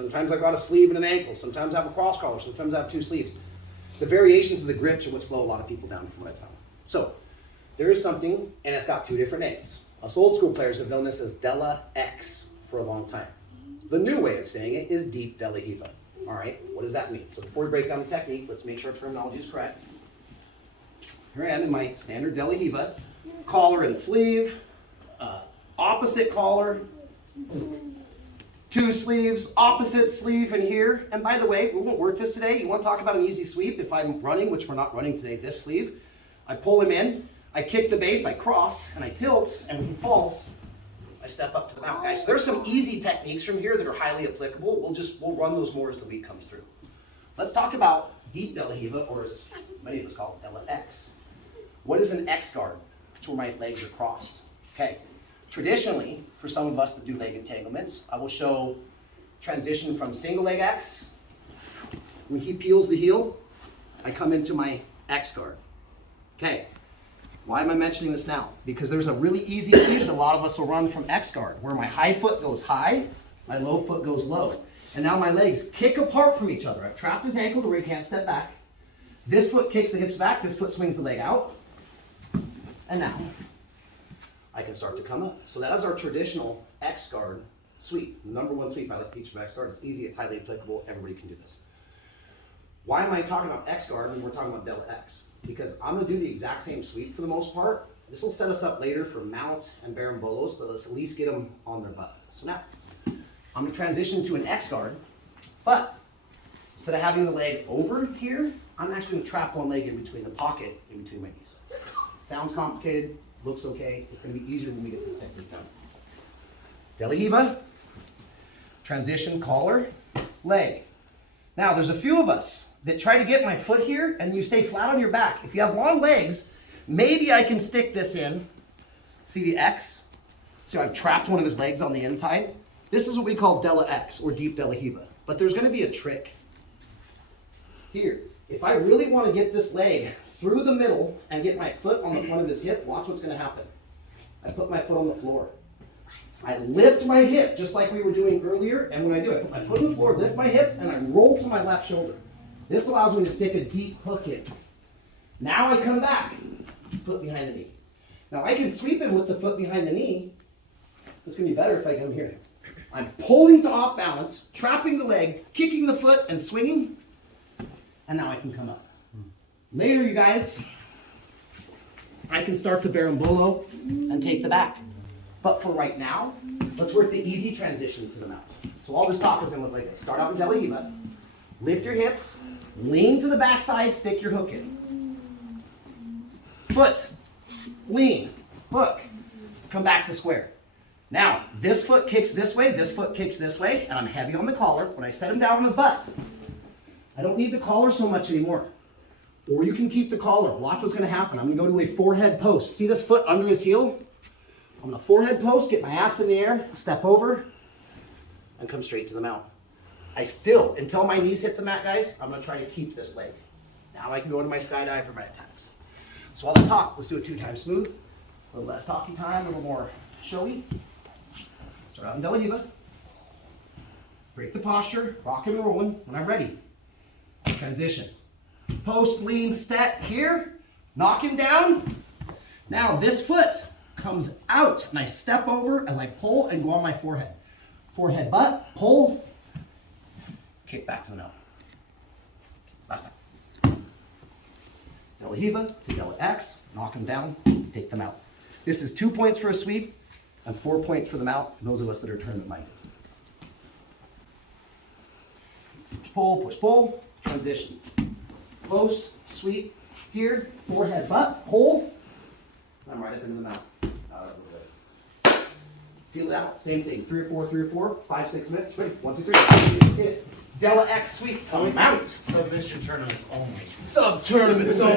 Sometimes I've got a sleeve and an ankle. Sometimes I have a cross collar. Sometimes I have 2 sleeves. The variations of the grips are what slow a lot of people down from what I found. So there is something, and it's got 2 different names. Us old school players have known this as Della X for a long time. The new way of saying it is deep Della Riva. All right, what does that mean? So before we break down the technique, let's make sure our terminology is correct. Here I am in my standard Della Riva, collar and sleeve, opposite collar, 2 sleeves, opposite sleeve in here. And by the way, we won't work this today. You want to talk about an easy sweep? If I'm running, which we're not running today, this sleeve, I pull him in, I kick the base, I cross, and I tilt, and when he falls, I step up to the mount, guys. So there's some easy techniques from here that are highly applicable. We'll run those more as the week comes through. Let's talk about deep Della Riva, or as many of us call it, Della X. What is an X guard? It's where my legs are crossed. Okay. Traditionally, for some of us that do leg entanglements, I will show transition from single leg X. When he peels the heel, I come into my X guard. Okay. Why am I mentioning this now? Because there's a really easy sweep that a lot of us will run from X guard, where my high foot goes high, my low foot goes low. And now my legs kick apart from each other. I've trapped his ankle to where he can't step back. This foot kicks the hips back, this foot swings the leg out. And now I can start to come up. So that is our traditional X guard sweep. The number 1 sweep I like to teach from X guard. It's easy, it's highly applicable, everybody can do this. Why am I talking about X guard when we're talking about Della X? Because I'm going to do the exact same sweep for the most part. This will set us up later for mount and barambolos, but let's at least get them on their butt. So now, I'm going to transition to an X guard, but instead of having the leg over here, I'm actually going to trap one leg in between the pocket, in between my knees. Sounds complicated, looks okay. It's going to be easier when we get this technique done. Della Riva, transition, collar, leg. Now, there's a few of us that try to get my foot here and you stay flat on your back. If you have long legs, maybe I can stick this in. See the X? See, I've trapped one of his legs on the inside. This is what we call Della X, or deep Della Riva. But there's going to be a trick. Here, if I really want to get this leg through the middle and get my foot on the front of his hip, watch what's going to happen. I put my foot on the floor. I lift my hip, just like we were doing earlier, and when I do, I put my foot on the floor, lift my hip, and I roll to my left shoulder. This allows me to stick a deep hook in. Now I come back, foot behind the knee. Now I can sweep him with the foot behind the knee. It's going to be better if I come here. I'm pulling to off balance, trapping the leg, kicking the foot, and swinging, and now I can come up. Later, you guys, I can start to barambolo and take the back. But for right now, let's work the easy transition to the mount. So all this talk is going to look like this. Start out with Della Riva, lift your hips, lean to the backside, stick your hook in. Foot, lean, hook, come back to square. Now, this foot kicks this way, this foot kicks this way, and I'm heavy on the collar. When I set him down on his butt, I don't need the collar so much anymore. Or you can keep the collar. Watch what's going to happen. I'm going to go to a forehead post. See this foot under his heel? I'm going to forehead post, get my ass in the air, step over, and come straight to the mount. I still, until my knees hit the mat, guys, I'm going to try to keep this leg. Now I can go into my skydive for my attacks. So while I talk, let's do it 2 times smooth. A little less talky time, a little more showy. Start out in Della Riva. Break the posture, rocking and rolling. When I'm ready, transition. Post, lean, step here. Knock him down. Now this foot comes out, and I step over as I pull and go on my forehead. Forehead butt, pull, kick back to the nose. Last time. Della Riva to Della X, knock them down, take them out. This is 2 points for a sweep and 4 points for the mount for those of us that are tournament minded. Push, pull, transition. Close, sweep, here, forehead butt, pull, I'm right up into the mount. Feel it out, same thing, 3 or 4, 5, 6 minutes, ready, 1, 2, 3, hit it. Della X sweep to mount. Submission tournaments only. Sub tournaments only.